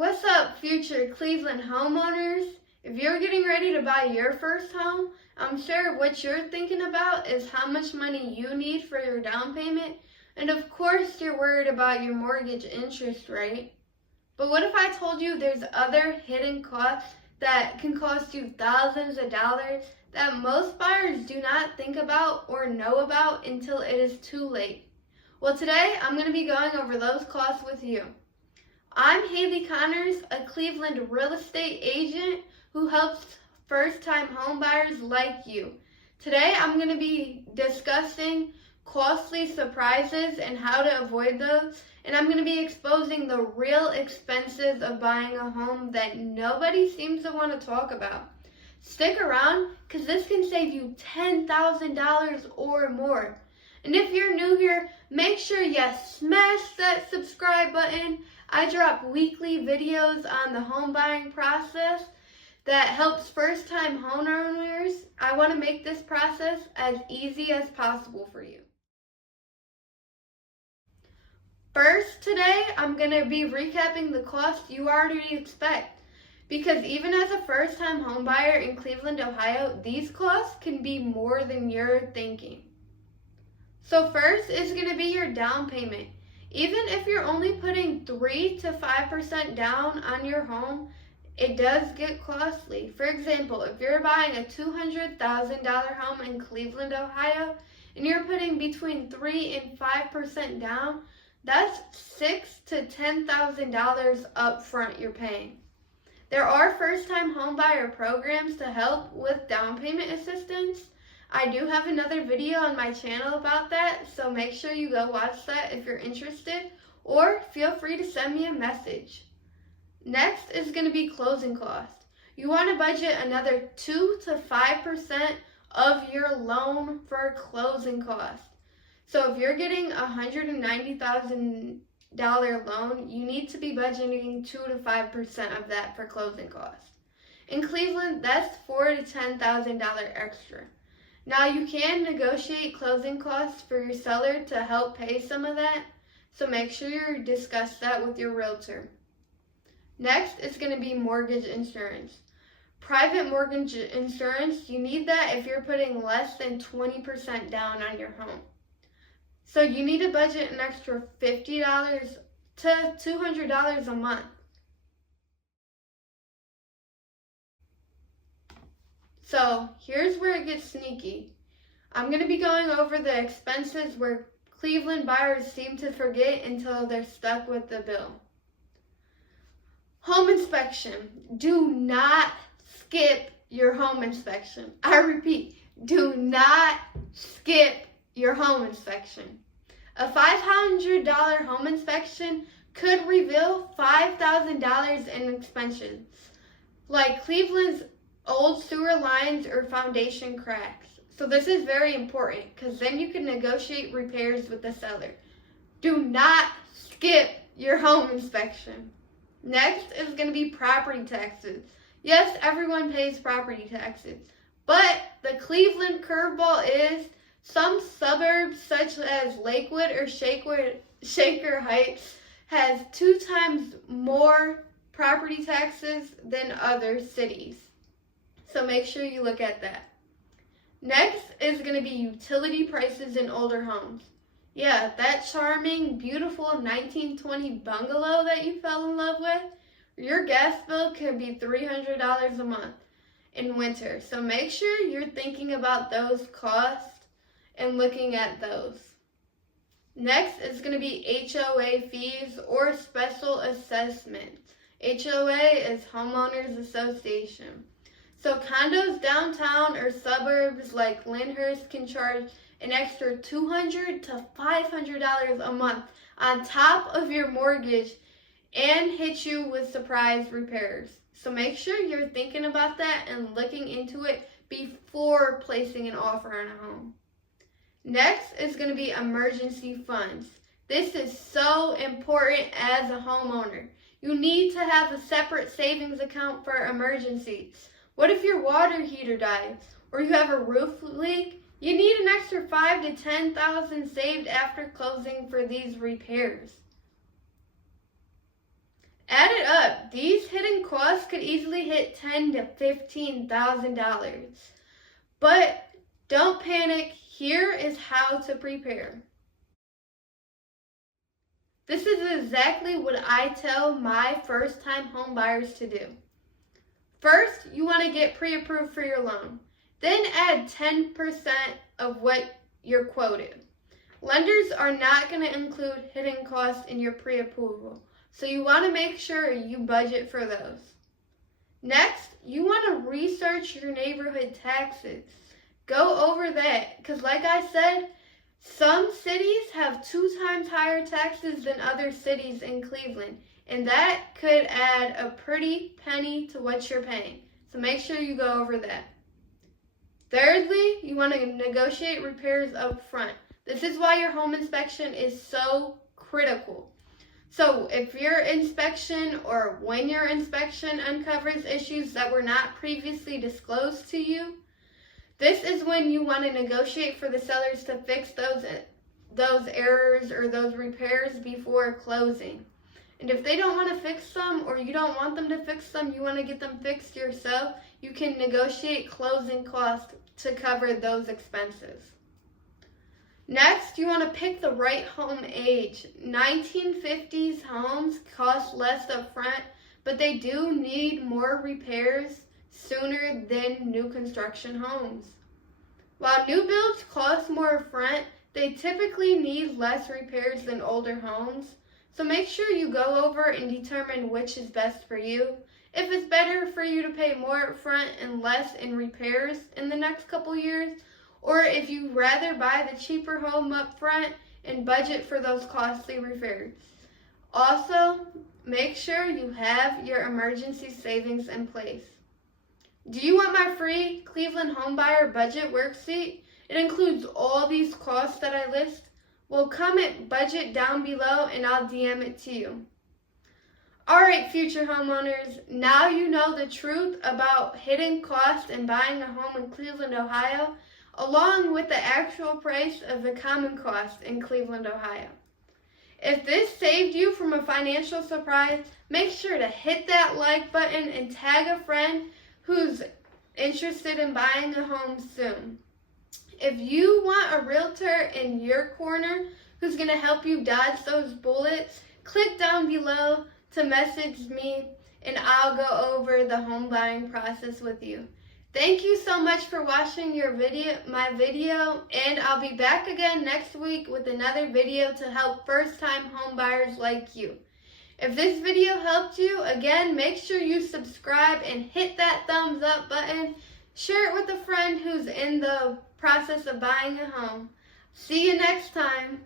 What's up, future Cleveland homeowners? If you're getting ready to buy your first home, I'm sure what you're thinking about is how much money you need for your down payment, and of course you're worried about your mortgage interest rate. But what if I told you there's other hidden costs that can cost you thousands of dollars that most buyers do not think about or know about until it is too late? Well, today I'm going to be going over those costs with you. I'm Haley Connors, a Cleveland real estate agent who helps first-time homebuyers like you. Today I'm going to be discussing costly surprises and how to avoid those, and I'm going to be exposing the real expenses of buying a home that nobody seems to want to talk about. Stick around because this can save you $10,000 or more. And if you're new here, make sure you smash that subscribe button. I drop weekly videos on the home buying process that helps first-time homeowners. I want to make this process as easy as possible for you. First, today, I'm going to be recapping the cost you already expect. Because even as a first-time homebuyer in Cleveland, Ohio, these costs can be more than you're thinking. So first is going to be your down payment. Even if you're only putting 3 to 5% down on your home, it does get costly. For example, if you're buying a $200,000 home in Cleveland, Ohio, and you're putting between 3 and 5% down, that's $6,000 to $10,000 up front you're paying. There are first-time homebuyer programs to help with down payment assistance. I do have another video on my channel about that, so make sure you go watch that if you're interested, or feel free to send me a message. Next is going to be closing costs. You want to budget another 2 to 5% of your loan for closing costs. So if you're getting a $190,000 loan, you need to be budgeting 2 to 5% of that for closing costs. In Cleveland, that's $4,000 to $10,000 extra. Now you can negotiate closing costs for your seller to help pay some of that, so make sure you discuss that with your realtor. Next is going to be mortgage insurance. Private mortgage insurance, you need that if you're putting less than 20% down on your home. So you need to budget an extra $50 to $200 a month. So here's where it gets sneaky. I'm going to be going over the expenses where Cleveland buyers seem to forget until they're stuck with the bill. Home inspection. Do not skip your home inspection. I repeat, do not skip your home inspection. A $500 home inspection could reveal $5,000 in expenses, like Cleveland's old sewer lines or foundation cracks. So this is very important because then you can negotiate repairs with the seller. Do not skip your home inspection. Next is going to be property taxes. Yes, everyone pays property taxes, but the Cleveland curveball is some suburbs such as Lakewood or Shaker Heights has 2 times more property taxes than other cities. So make sure you look at that. Next is going to be utility prices in older homes. Yeah, that charming, beautiful 1920 bungalow that you fell in love with, your gas bill could be $300 a month in winter. So make sure you're thinking about those costs and looking at those. Next is going to be HOA fees or special assessment. HOA is Homeowners Association. So condos downtown or suburbs like Lyndhurst can charge an extra $200 to $500 a month on top of your mortgage and hit you with surprise repairs. So make sure you're thinking about that and looking into it before placing an offer on a home. Next is going to be emergency funds. This is so important as a homeowner. You need to have a separate savings account for emergencies. What if your water heater dies or you have a roof leak? You need an extra $5,000 to $10,000 saved after closing for these repairs. Add it up. up. These hidden costs could easily hit $10,000 to $15,000. But don't panic. Here is how to prepare. This is exactly what I tell my first-time home buyers to do. First, you want to get pre-approved for your loan. Then add 10% of what you're quoted. Lenders are not going to include hidden costs in your pre-approval, so you want to make sure you budget for those. Next, you want to research your neighborhood taxes. Go over that, because like I said, some cities have 2 times higher taxes than other cities in Cleveland, and that could add a pretty penny to what you're paying. So make sure you go over that. Thirdly, you want to negotiate repairs up front. This is why your home inspection is so critical. So if your inspection or when your inspection uncovers issues that were not previously disclosed to you, this is when you want to negotiate for the sellers to fix those errors or those repairs before closing. And if they don't want to fix them or you don't want them to fix them, you want to get them fixed yourself, you can negotiate closing costs to cover those expenses. Next, you want to pick the right home age. 1950s homes cost less up front, but they do need more repairs sooner than new construction homes. While new builds cost more upfront, they typically need less repairs than older homes. So make sure you go over and determine which is best for you. If it's better for you to pay more upfront and less in repairs in the next couple years, or if you'd rather buy the cheaper home up front and budget for those costly repairs. Also, make sure you have your emergency savings in place. Do you want my free Cleveland Homebuyer Budget Worksheet? It includes all these costs that I list. Well, comment budget down below and I'll DM it to you. Alright, future homeowners, now you know the truth about hidden costs in buying a home in Cleveland, Ohio, along with the actual price of the common cost in Cleveland, Ohio. If this saved you from a financial surprise, make sure to hit that like button and tag a friend who's interested in buying a home soon. If you want a realtor in your corner who's going to help you dodge those bullets, click down below to message me and I'll go over the home buying process with you. Thank you so much for watching my video, and I'll be back again next week with another video to help first-time home buyers like you. If this video helped you, again, make sure you subscribe and hit that thumbs up button. Share it with a friend who's in the process of buying a home. See you next time.